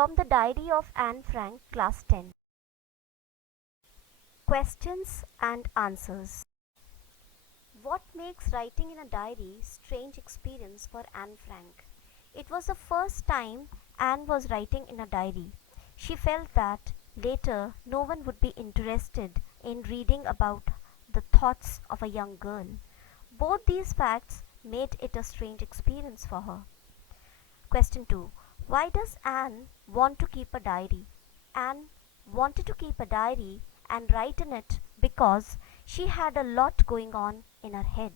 From the Diary of Anne Frank, Class 10. Questions and Answers. What makes writing in a diary strange experience for Anne Frank? It was the first time Anne was writing in a diary. She felt that later no one would be interested in reading about the thoughts of a young girl. Both these facts made it a strange experience for her. Question 2. Why does Anne want to keep a diary? Anne wanted to keep a diary and write in it because she had a lot going on in her head.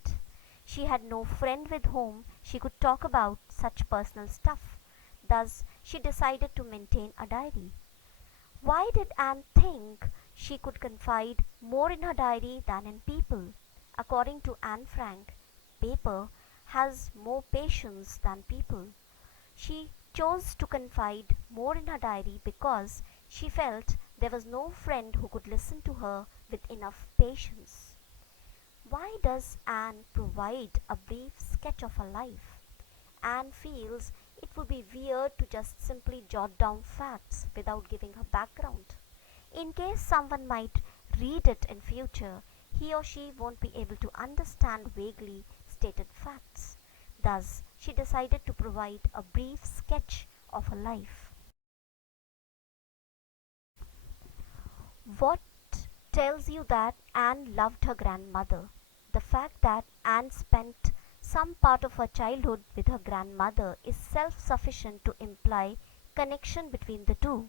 She had no friend with whom she could talk about such personal stuff. Thus, she decided to maintain a diary. Why did Anne think she could confide more in her diary than in people? According to Anne Frank, paper has more patience than people. She chose to confide more in her diary because she felt there was no friend who could listen to her with enough patience. Why does Anne provide a brief sketch of her life? Anne feels it would be weird to just simply jot down facts without giving her background. In case someone might read it in future, he or she won't be able to understand vaguely stated facts. Thus, she decided to provide a brief sketch of her life. What tells you that Anne loved her grandmother? The fact that Anne spent some part of her childhood with her grandmother is self sufficient to imply connection between the two.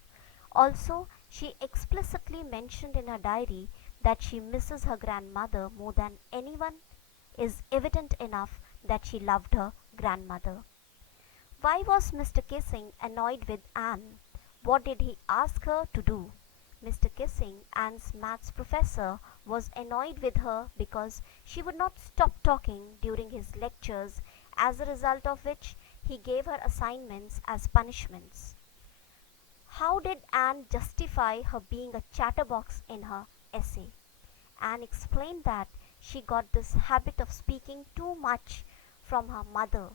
Also, she explicitly mentioned in her diary that she misses her grandmother more than anyone is evident enough that she loved her grandmother. Why was Mr. Kissing annoyed with Anne? What did he ask her to do? Mr. Kissing, Anne's maths professor, was annoyed with her because she would not stop talking during his lectures, as a result of which he gave her assignments as punishments. How did Anne justify her being a chatterbox in her essay? Anne explained that she got this habit of speaking too much from her mother,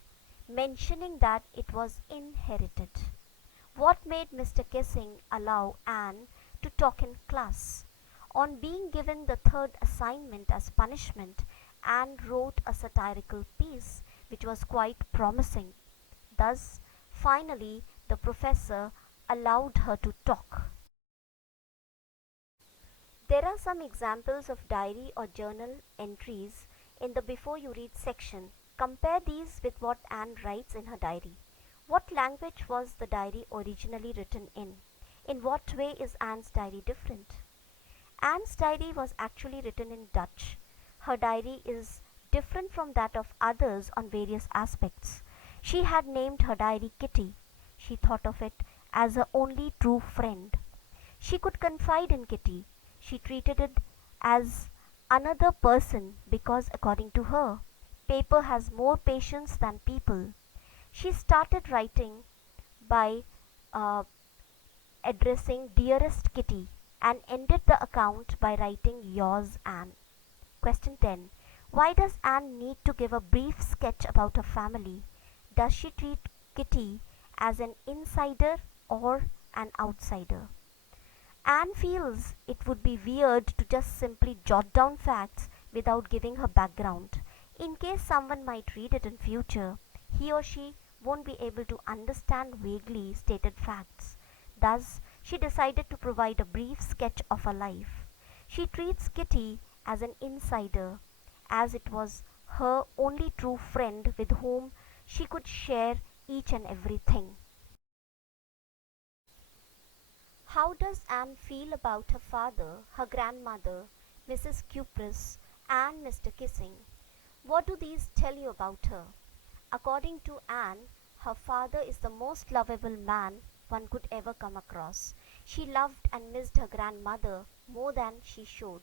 mentioning that it was inherited. What made Mr. Kissing allow Anne to talk in class? On being given the third assignment as punishment, Anne wrote a satirical piece which was quite promising. Thus, finally, the professor allowed her to talk. There are some examples of diary or journal entries in the Before You Read section. Compare these with what Anne writes in her diary. What language was the diary originally written in? In what way is Anne's diary different? Anne's diary was actually written in Dutch. Her diary is different from that of others on various aspects. She had named her diary Kitty. She thought of it as her only true friend. She could confide in Kitty. She treated it as another person because, according to her, paper has more patience than people. She started writing by uh, addressing Dearest Kitty and ended the account by writing Yours Anne. Question 10. Why does Anne need to give a brief sketch about her family? Does she treat Kitty as an insider or an outsider? Anne feels it would be weird to just simply jot down facts without giving her background. In case someone might read it in future, he or she won't be able to understand vaguely stated facts. Thus, she decided to provide a brief sketch of her life. She treats Kitty as an insider, as it was her only true friend with whom she could share each and everything. How does Anne feel about her father, her grandmother, Mrs. Cupris, and Mr. Kissing? What do these tell you about her? According to Anne, her father is the most lovable man one could ever come across. She loved and missed her grandmother more than she showed.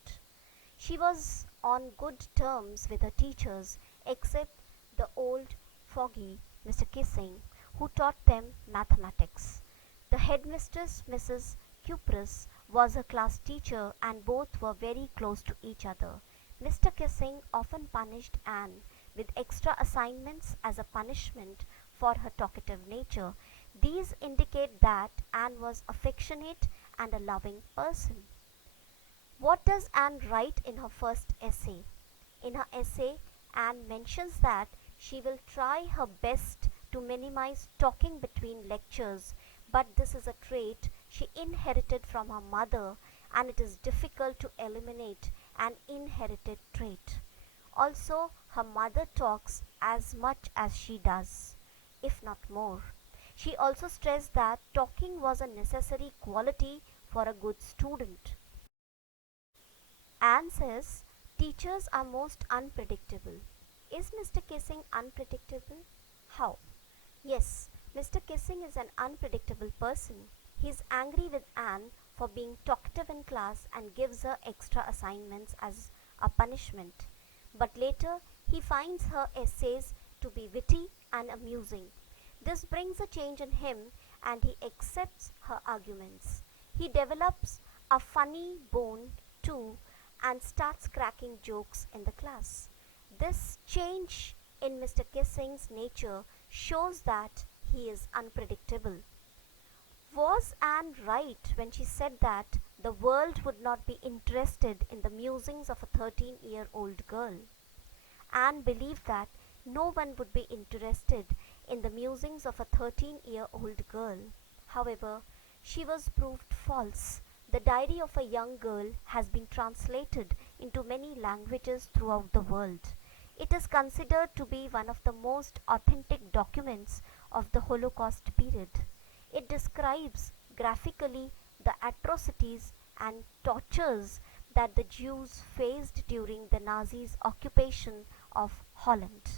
She was on good terms with her teachers, except the old fogey Mr. Kissing, who taught them mathematics. The headmistress, Mrs. Cupris, was her class teacher, and both were very close to each other. Mr. Kissing often punished Anne with extra assignments as a punishment for her talkative nature. These indicate that Anne was affectionate and a loving person. What does Anne write in her first essay? In her essay, Anne mentions that she will try her best to minimize talking between lectures, but this is a trait she inherited from her mother, and it is difficult to eliminate an inherited trait. Also, her mother talks as much as she does, if not more. She also stressed that talking was a necessary quality for a good student. Anne says teachers are most unpredictable. Is Mr. Kissing unpredictable? How? Yes, Mr. Kissing is an unpredictable person. He is angry with Anne for being talkative in class and gives her extra assignments as a punishment. But later, he finds her essays to be witty and amusing. This brings a change in him and he accepts her arguments. He develops a funny bone too and starts cracking jokes in the class. This change in Mr. Kissing's nature shows that he is unpredictable. Was Anne right when she said that the world would not be interested in the musings of a 13-year-old girl? Anne believed that no one would be interested in the musings of a 13-year-old girl. However, she was proved false. The Diary of a Young Girl has been translated into many languages throughout the world. It is considered to be one of the most authentic documents of the Holocaust period. It describes graphically the atrocities and tortures that the Jews faced during the Nazis' occupation of Holland.